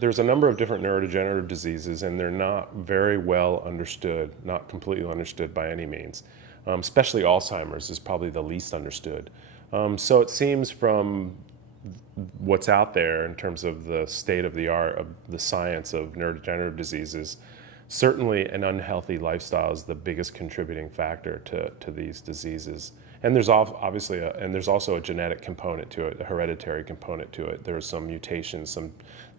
There's a number of different neurodegenerative diseases, and they're not very well understood, not completely understood by any means. Especially Alzheimer's is probably the least understood. So it seems from what's out there in terms of the state of the art of the science of neurodegenerative diseases, certainly an unhealthy lifestyle is the biggest contributing factor to these diseases. And there's obviously there's also a genetic component to it, a hereditary component to it. There are some mutations,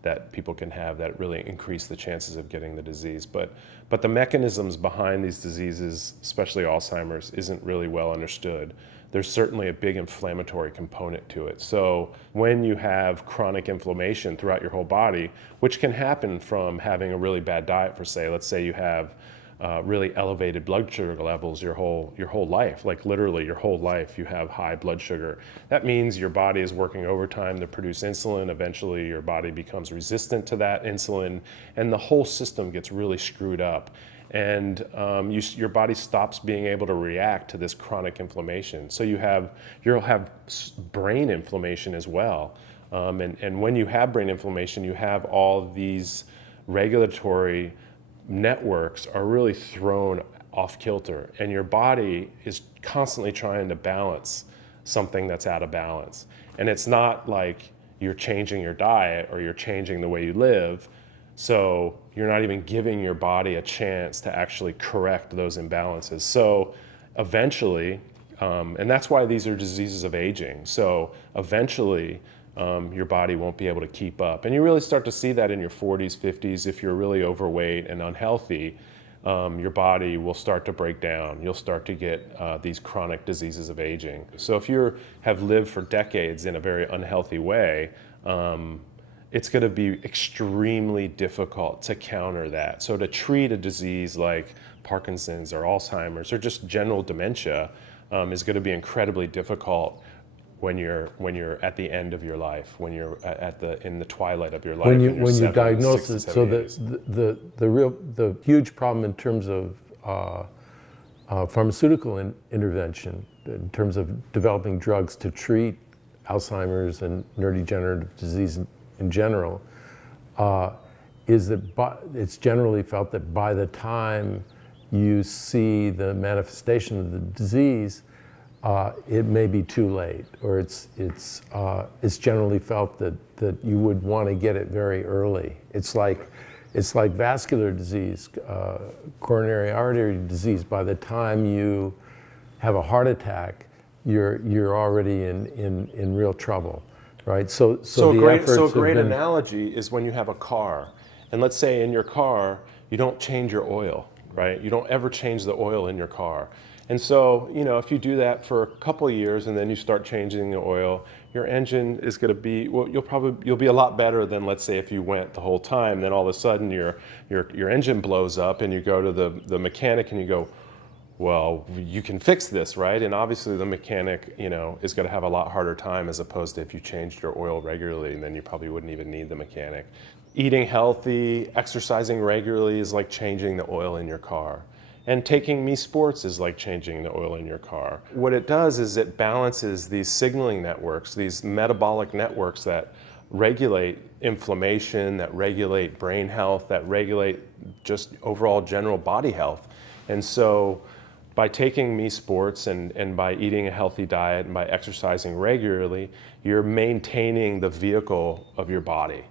that people can have that really increase the chances of getting the disease. But the mechanisms behind these diseases, especially Alzheimer's, isn't really well understood. There's certainly a big inflammatory component to it. So when you have chronic inflammation throughout your whole body, which can happen from having a really bad diet for, say, let's say you have really elevated blood sugar levels your whole life, like literally your whole life you have high blood sugar. That means your body is working overtime to produce insulin. Eventually your body becomes resistant to that insulin, and the whole system gets really screwed up. And your body stops being able to react to this chronic inflammation. So you'll have brain inflammation as well. And when you have brain inflammation, you have all these regulatory networks are really thrown off kilter, and your body is constantly trying to balance something that's out of balance. And it's not like you're changing your diet or you're changing the way you live, so you're not even giving your body a chance to actually correct those imbalances. So eventually, and that's why these are diseases of aging, so eventually your body won't be able to keep up. And you really start to see that in your 40s, 50s. If you're really overweight and unhealthy, your body will start to break down. You'll start to get these chronic diseases of aging. So if you have lived for decades in a very unhealthy way, it's going to be extremely difficult to counter that. So to treat a disease like Parkinson's or Alzheimer's or just general dementia is going to be incredibly difficult when you're at the end of your life, when you're in the twilight of your life. When you diagnose it, so the huge problem in terms of pharmaceutical intervention, in terms of developing drugs to treat Alzheimer's and neurodegenerative disease in general, is that it's generally felt that by the time you see the manifestation of the disease, it may be too late, or it's generally felt that you would want to get it very early. It's like vascular disease, coronary artery disease. By the time you have a heart attack, you're already in real trouble, right? So a great analogy is when you have a car, and let's say in your car you don't change your oil, right? You don't ever change the oil in your car. And so, if you do that for a couple of years and then you start changing the oil, your engine is going to be, well, you'll be a lot better than, let's say, if you went the whole time. Then all of a sudden your engine blows up and you go to the mechanic and you go, well, you can fix this, right? And obviously the mechanic, is going to have a lot harder time, as opposed to if you changed your oil regularly, and then you probably wouldn't even need the mechanic. Eating healthy, exercising regularly is like changing the oil in your car. And taking me sports is like changing the oil in your car. What it does is it balances these signaling networks, these metabolic networks that regulate inflammation, that regulate brain health, that regulate just overall general body health. And so by taking me sports and by eating a healthy diet and by exercising regularly, you're maintaining the vehicle of your body.